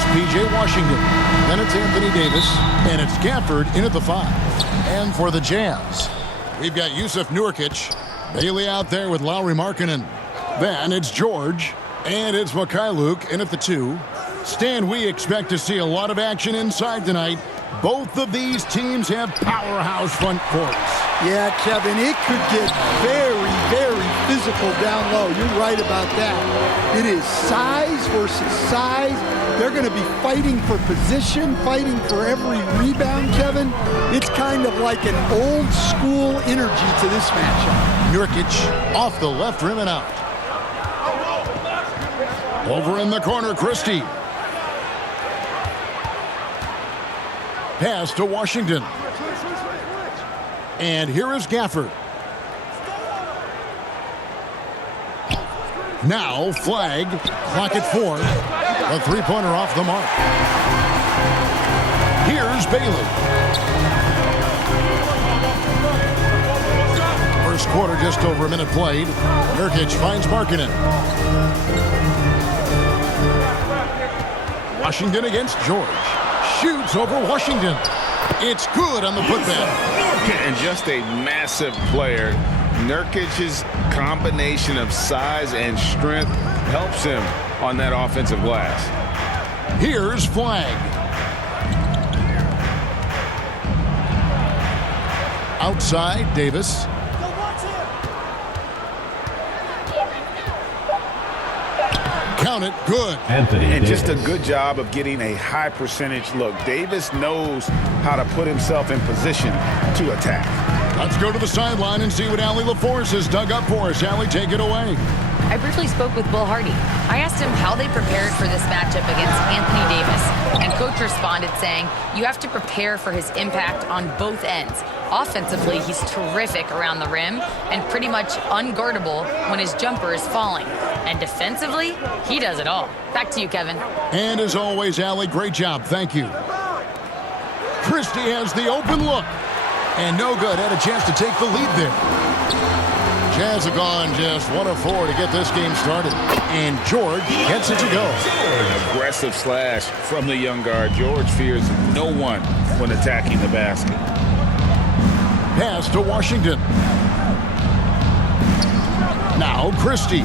Here's P.J. Washington. Then it's Anthony Davis. And it's Gafford in at the 5. And for the Jazz, we've got Yusuf Nurkic. Bailey out there with Lauri Markkanen. Then it's George. And it's Mikhailuk in at the 2. Stan, we expect to see a lot of action inside tonight. Both of these teams have powerhouse front courts. Yeah, Kevin, it could get very, very physical down low. You're right about that. It is size versus size. They're going to be fighting for position, fighting for every rebound, Kevin. It's kind of like an old school energy to this matchup. Nurkic off the left rim and out. Over in the corner, Christie. Pass to Washington. And here is Gafford. Now flag. Clock at 4. A three-pointer off the mark. Here's Bailey. First quarter, just over a minute played. Nurkic finds Markkanen. Washington against George. Shoots over Washington. It's good on the putback. And just a massive player. Nurkic's combination of size and strength helps him on that offensive glass. Here's Flag. Outside, Davis. Count it, good. Anthony and Davis. just a good job of getting a high percentage look. Davis knows how to put himself in position to attack. Let's go to the sideline and see what Allie LaForce has dug up for us. Allie, take it away. I briefly spoke with Will Hardy. I asked him how they prepared for this matchup against Anthony Davis, and Coach responded saying, you have to prepare for his impact on both ends. Offensively, he's terrific around the rim and pretty much unguardable when his jumper is falling. And defensively, he does it all. Back to you, Kevin. And as always, Allie, great job. Thank you. Christie has the open look. And no good. Had a chance to take the lead there. Jazz have gone just 1 of 4 to get this game started. And George gets it to go. An aggressive slash from the young guard. George fears no one when attacking the basket. Pass to Washington. Now Christie.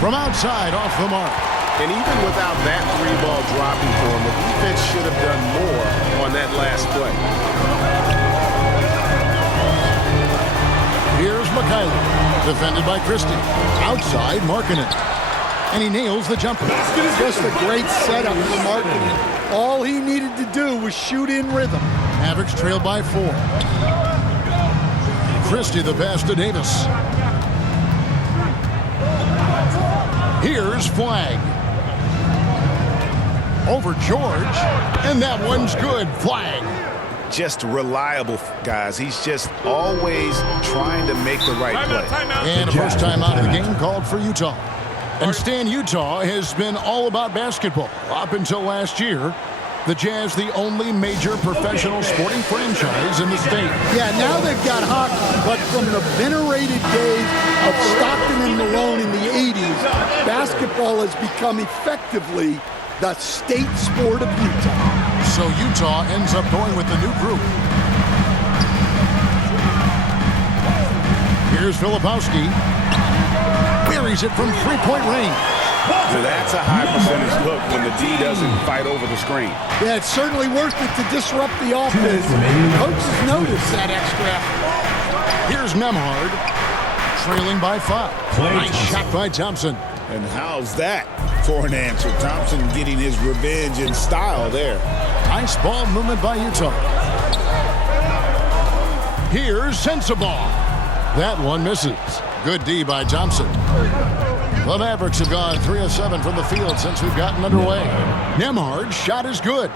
From outside, off the mark. And even without that 3-ball dropping for him, the defense should have done more on that last play. Here's Mikhailuk, defended by Christie. Outside, Markkanen. And he nails the jumper. Just a great setup for Markkanen. All he needed to do was shoot in rhythm. Mavericks trailed by 4. Christie the pass to Davis. Here's Flag. Over George. And that one's good. Flag. Just reliable, guys. He's just always trying to make the right play. And a first time out of the game called for Utah. And Stan, Utah has been all about basketball up until last year. The Jazz, the only major professional sporting franchise in the state. Yeah, now they've got hockey, but from the venerated days of Stockton and Malone in the 80s, basketball has become effectively the state sport of Utah. So Utah ends up going with the new group. Here's Filipowski. Buries it from three-point range. So that's a high percentage look when the D doesn't fight over the screen. Yeah, it's certainly worth it to disrupt the offense. Coaches notice that extra effort. Here's Nembhard, trailing by 5. Nice shot by Thompson. And how's that for an answer? Thompson getting his revenge in style there. Nice ball movement by Utah. Here's Sensabaugh. That one misses. Good D by Thompson. The Mavericks have gone 3 of 7 from the field since we've gotten underway. Nembhard's shot is good.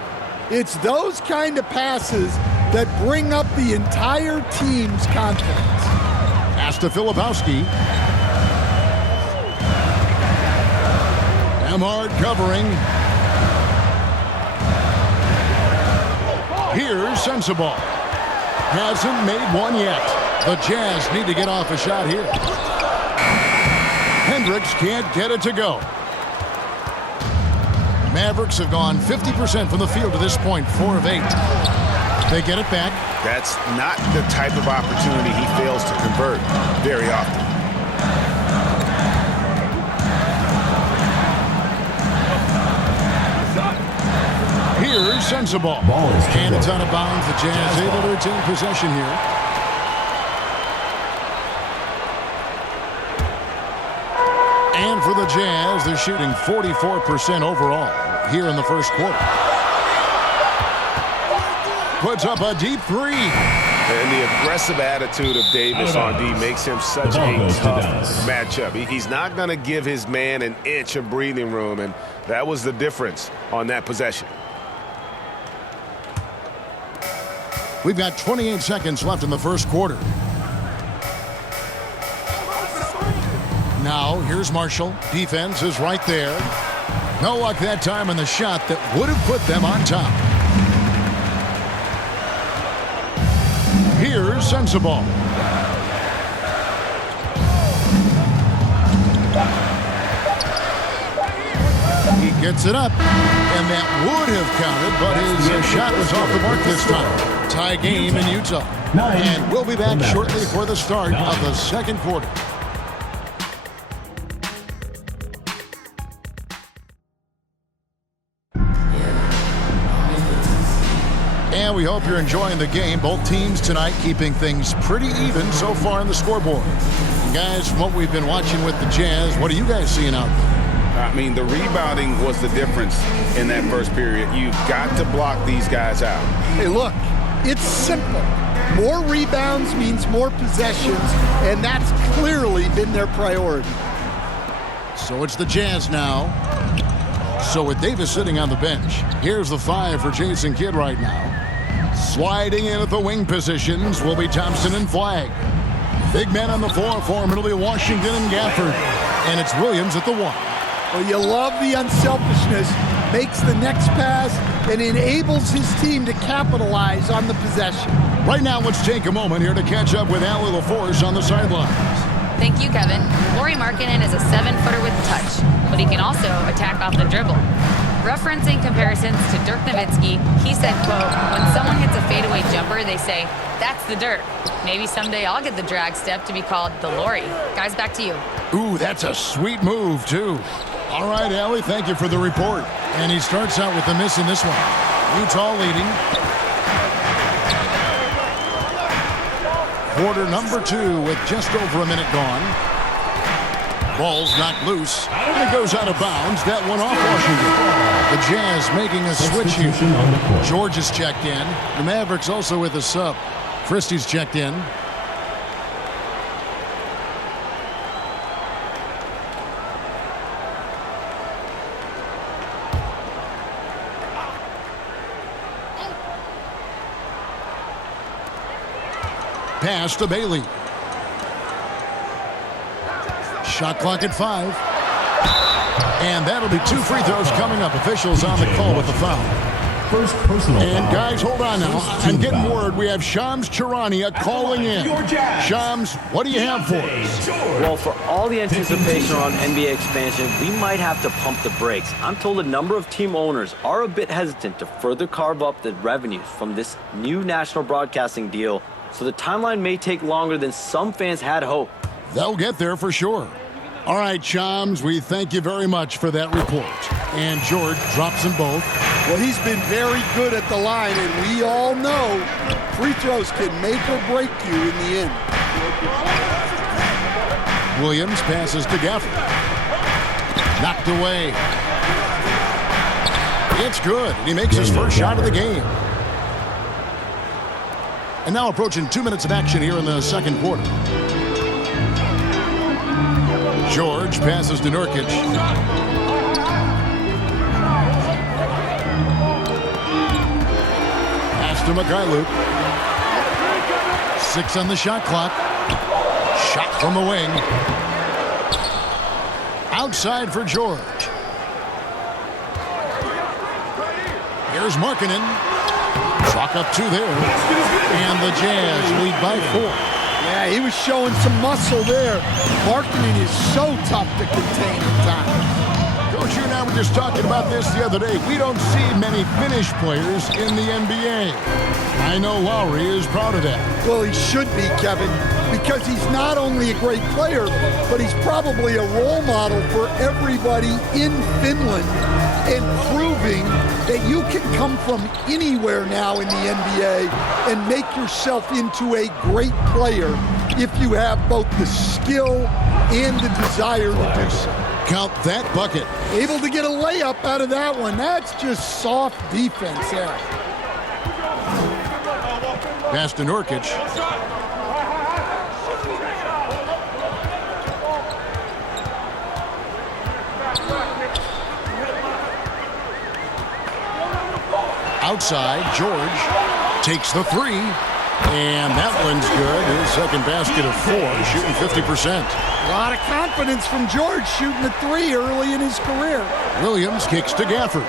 It's those kind of passes that bring up the entire team's confidence. Pass to Filipowski. Nembhard covering. Here's Sensabaugh. Hasn't made one yet. The Jazz need to get off a shot here. Hendricks can't get it to go. Mavericks have gone 50% from the field to this point, 4 of 8. They get it back. That's not the type of opportunity he fails to convert very often. Here's Sensabaugh. And it's out of bounds. The Jazz able to retain possession here. And for the Jazz, they're shooting 44% overall here in the first quarter. Puts up a deep three. And the aggressive attitude of Davis on D makes him such a tough matchup. He's not going to give his man an inch of breathing room, and that was the difference on that possession. We've got 28 seconds left in the first quarter. Now, here's Marshall. Defense is right there. No luck that time on the shot that would have put them on top. Here's Sensabaugh. He gets it up, and that would have counted, but his shot was off the mark this time. Tie game in Utah. And we'll be back shortly for the start of the second quarter. And we hope you're enjoying the game. Both teams tonight keeping things pretty even so far on the scoreboard. And guys, from what we've been watching with the Jazz, what are you guys seeing out there? I mean, the rebounding was the difference in that first period. You've got to block these guys out. Hey, look, it's simple. More rebounds means more possessions, and that's clearly been their priority. So it's the Jazz now. So with Davis sitting on the bench, here's the 5 for Jason Kidd right now. Sliding in at the wing positions will be Thompson and Flagg. Big men on the floor for him. It'll be Washington and Gafford. And it's Williams at the 1. Well, you love the unselfishness. Makes the next pass and enables his team to capitalize on the possession. Right now, let's take a moment here to catch up with Allie LaForce on the sidelines. Thank you, Kevin. Lauri Markkanen is a 7-footer with touch, but he can also attack off the dribble. Referencing comparisons to Dirk Nowitzki, he said, quote, when someone hits a fadeaway jumper, they say, that's the Dirk. Maybe someday I'll get the drag step to be called the Lauri. Guys, back to you. Ooh, that's a sweet move, too. All right, Allie, thank you for the report. And he starts out with the miss in this one. Utah leading. Quarter number 2 with just over a minute gone. Ball's knocked loose, and it goes out of bounds. That one off Washington. The Jazz making a switch here. George is checked in. The Mavericks also with a sub. Christie's checked in. Pass to Bailey. Shot clock at 5. And that'll be 2 free throws coming up. Officials on the call with the foul. First personal and foul. guys, hold on now. I'm getting word we have Shams Charania calling in. Shams, what do you have for us? Well, for all the anticipation around NBA expansion, we might have to pump the brakes. I'm told a number of team owners are a bit hesitant to further carve up the revenues from this new national broadcasting deal, so the timeline may take longer than some fans had hoped. They'll get there for sure. All right, Shams, we thank you very much for that report. And George drops them both. Well, he's been very good at the line, and we all know free throws can make or break you in the end. Williams passes to Gafford. Knocked away. It's good. He makes his first shot of the game. And now approaching 2 minutes of action here in the second quarter. George passes to Nurkic. Pass to Mikhailuk. 6 on the shot clock. Shot from the wing. Outside for George. Here's Markkanen. Chalk up 2 there. And the Jazz lead by 4. Yeah, he was showing some muscle there. Markkanen is so tough to contain at times. Coach, you and I were just talking about this the other day. We don't see many finished players in the NBA. I know Lowry is proud of that. Well, he should be, Kevin, because he's not only a great player, but he's probably a role model for everybody in Finland and proving that you can come from anywhere now in the NBA and make yourself into a great player if you have both the skill and the desire to do so. Count that bucket. Able to get a layup out of that one. That's just soft defense there. Pass to Nurkic. Outside, George takes the three, and that one's good. His second basket of 4, shooting 50%. A lot of confidence from George shooting the three early in his career. Williams kicks to Gafford.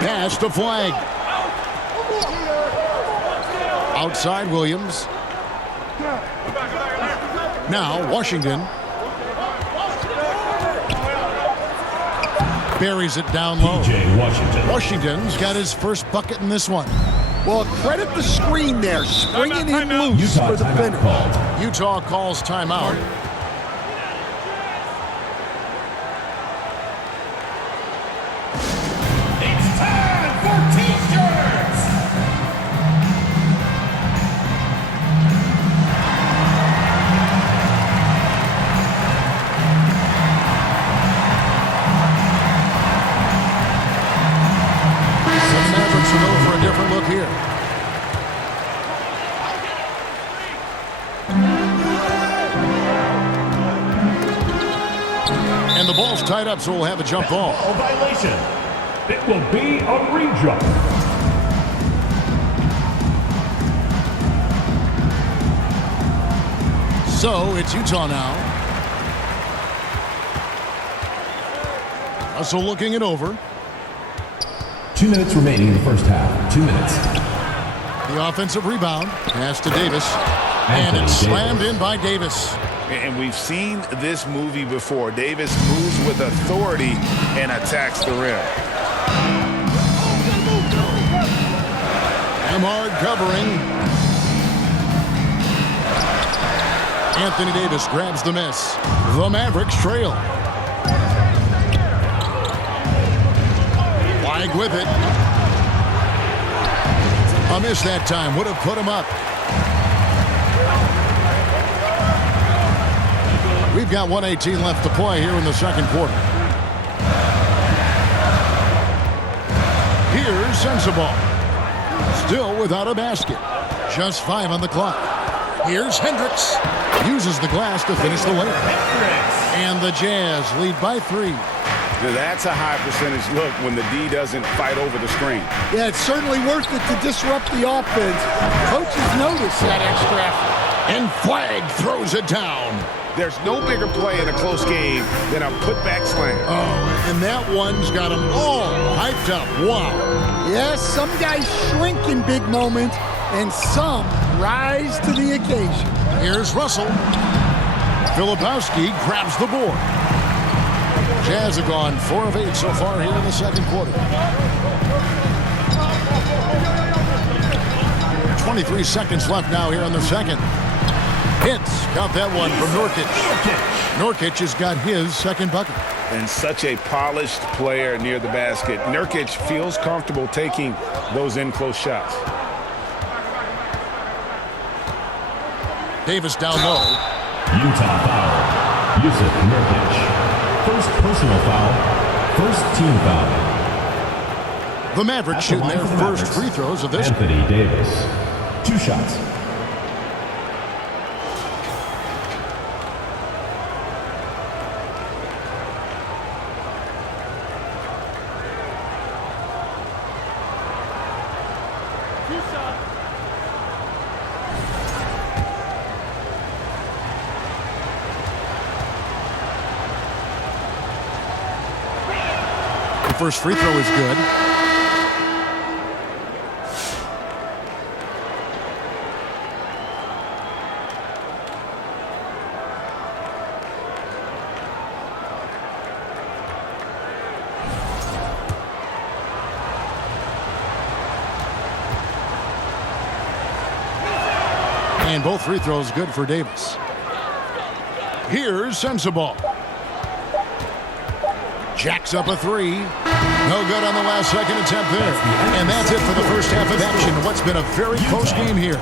Pass to Flag. Outside Williams. Now Washington. Buries it down low. Washington's got his first bucket in this one. Well, credit the screen there, springing him loose for the finish. Utah calls timeout. It's time for T-shirts! The Mavericks will go for a different look here. And the ball's tied up, so we'll have a jump ball. A violation. It will be a rejump. So it's Utah now. Russell looking it over. 2 minutes remaining in the first half. 2 minutes. The offensive rebound. Pass to Davis. And it's slammed in by Davis. And we've seen this movie before. Davis moves with authority and attacks the rim. Amhard covering. Anthony Davis grabs the miss. The Mavericks trail. Flag with it. A miss that time would have put him up. We've got 1:18 left to play here in the second quarter. Here's Sensabaugh. Still without a basket. Just 5 on the clock. Here's Hendricks. Uses the glass to finish the layup. And the Jazz lead by 3. Now, that's a high percentage look when the D doesn't fight over the screen. Yeah, it's certainly worth it to disrupt the offense. Coaches notice that extra effort. And Flag throws it down. There's no bigger play in a close game than a putback slam. Oh, and that one's got them all hyped up. Wow. Yes, some guys shrink in big moments, and some rise to the occasion. Here's Russell. Filipowski grabs the board. Jazz have gone 4 of 8 so far here in the second quarter. 23 seconds left now here in the second. Hits. Got that one from Nurkic. Nurkic has got his second bucket. And such a polished player near the basket. Nurkic feels comfortable taking those in-close shots. Davis down low. Utah foul. Yusuf Nurkic. First personal foul. First team foul. The Mavericks shooting their first free throws of this. Anthony Davis. 2 shots. The first free throw is good. And both free throws good for Davis. Here's Sensabaugh. Jacks up a three. No good on the last second attempt there. And that's it for the first half of action. What's been a very close game here.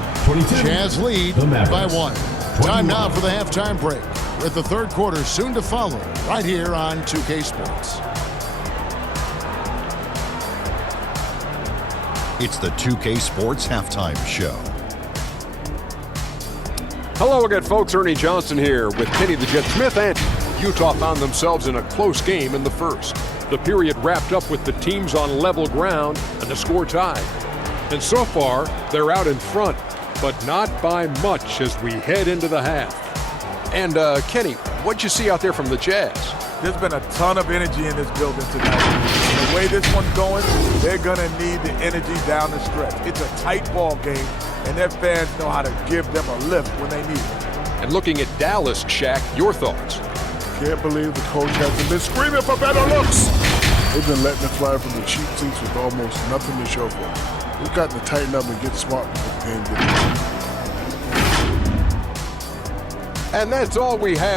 Jazz lead by 1. Time now for the halftime break, with the third quarter soon to follow right here on 2K Sports. It's the 2K Sports Halftime Show. Hello again, folks. Ernie Johnson here with Kenny the Jet Smith, and Utah found themselves in a close game in the first. The period wrapped up with the teams on level ground and the score tied. And so far, they're out in front, but not by much as we head into the half. And Kenny, what'd you see out there from the Jazz? There's been a ton of energy in this building tonight. The way this one's going, they're going to need the energy down the stretch. It's a tight ball game, and their fans know how to give them a lift when they need it. And looking at Dallas, Shaq, your thoughts? Can't believe the coach hasn't been screaming for better looks. They've been letting it fly from the cheap seats with almost nothing to show for it. We've got to tighten up and get smart with the game. And that's all we have.